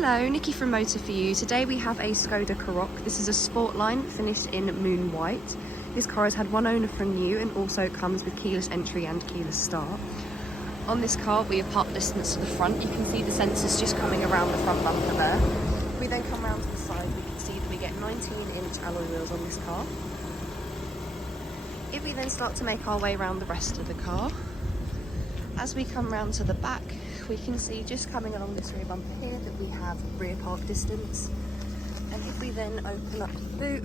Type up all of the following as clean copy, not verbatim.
Hello, Nikki from Motor For You. Today we have a SKODA KAROQ. This is a SPORTLINE finished in moon white. This car has had one owner from new and also comes with keyless entry and keyless start. On this car we have parked distance to the front. You can see the sensors just coming around the front bumper there. We then come round to the side, we can see that we get 19-inch alloy wheels on this car. If we then start to make our way around the rest of the car, as we come round to the back, we can see just coming along this rear bumper here that we have rear park distance. And if we then open up the boot,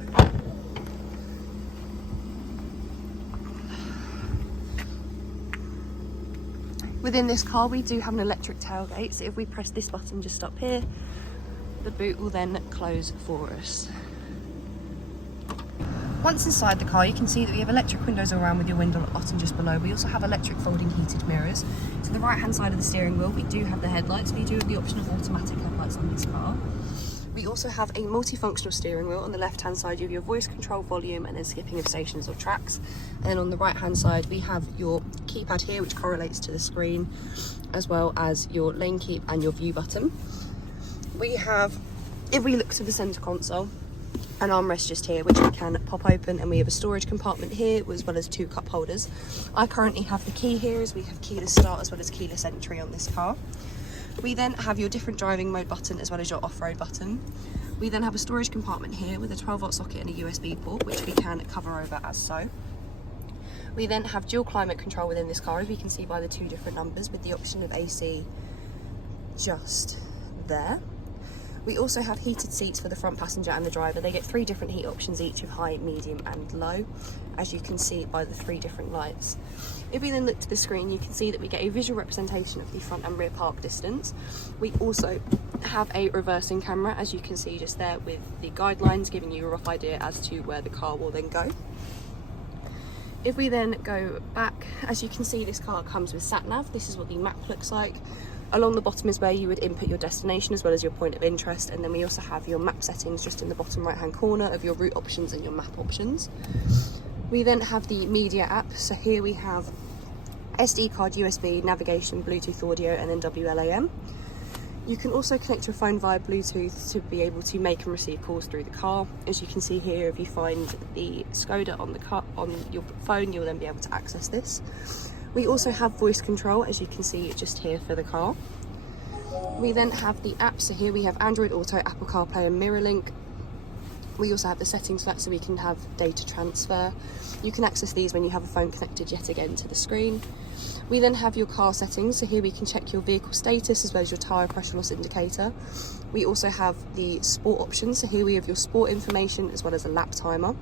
within this car we do have an electric tailgate, so if we press this button just up here, the boot will then close for us. Once inside the car, you can see that we have electric windows all around with your window button just below. We also have electric folding heated mirrors. To the right hand side of the steering wheel, we do have the headlights. We do have the option of automatic headlights on this car. We also have a multifunctional steering wheel. On the left hand side you have your voice control, volume and then skipping of stations or tracks. And then on the right hand side we have your keypad here which correlates to the screen, as well as your lane keep and your view button. We have, if we look to the centre console, an armrest just here which we can pop open, and we have a storage compartment here as well as two cup holders. I currently have the key here as we have keyless start as well as keyless entry on this car. We then have your different driving mode button as well as your off-road button. We then have a storage compartment here with a 12-volt socket and a USB port which we can cover over as so. We then have dual climate control within this car, as you can see by the two different numbers, with the option of AC just there. We also have heated seats for the front passenger and the driver. They get 3 different heat options each of high, medium and low, as you can see by the 3 different lights. If we then look to the screen, you can see that we get a visual representation of the front and rear park distance. We also have a reversing camera, as you can see just there, with the guidelines giving you a rough idea as to where the car will then go. If we then go back, as you can see this car comes with sat nav. This is what the map looks like. Along the bottom is where you would input your destination as well as your point of interest, and then we also have your map settings just in the bottom right hand corner of your route options and your map options. We then have the media app, so here we have SD card, USB, navigation, Bluetooth audio and then WLAM. You can also connect your phone via Bluetooth to be able to make and receive calls through the car. As you can see here, if you find the SKODA on the car on your phone, you'll then be able to access this. We also have voice control, as you can see just here for the car. We then have the apps, so here we have Android Auto, Apple CarPlay and MirrorLink. We also have the settings for that, so we can have data transfer. You can access these when you have a phone connected yet again to the screen. We then have your car settings, so here we can check your vehicle status as well as your tyre pressure loss indicator. We also have the sport options, so here we have your sport information as well as a lap timer.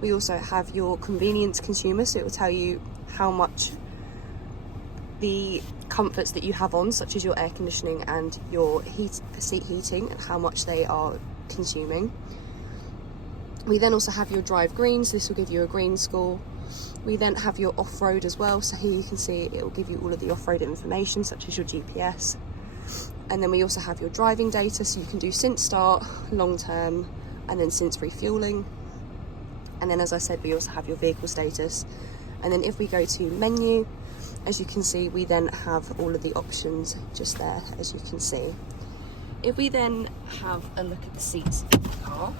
We also have your convenience consumer, so it will tell you how much the comforts that you have on, such as your air conditioning and your seat heating, and how much they are consuming. We then also have your drive green, so this will give you a green score. We then have your off-road as well, so here you can see it will give you all of the off-road information such as your GPS. And then we also have your driving data, so you can do since start, long term and then since refueling. And then as I said, we also have your vehicle status. And then if we go to menu, as you can see, we then have all of the options just there, as you can see. If we then have a look at the seats of the car,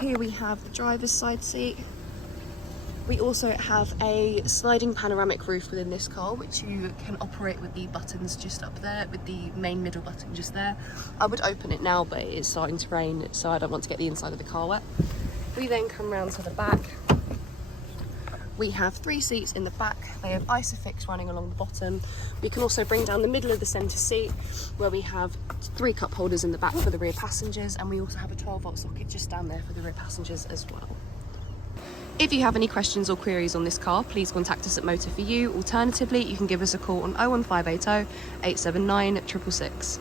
here we have the driver's side seat. We also have a sliding panoramic roof within this car, which you can operate with the buttons just up there, with the main middle button just there. I would open it now, but it is starting to rain, so I don't want to get the inside of the car wet. We then come round to the back. We have 3 seats in the back. They have ISOFIX running along the bottom. We can also bring down the middle of the centre seat, where we have 3 cup holders in the back for the rear passengers, and we also have a 12-volt socket just down there for the rear passengers as well. If you have any questions or queries on this car, please contact us at Motor For You. Alternatively, you can give us a call on 01580 879 666.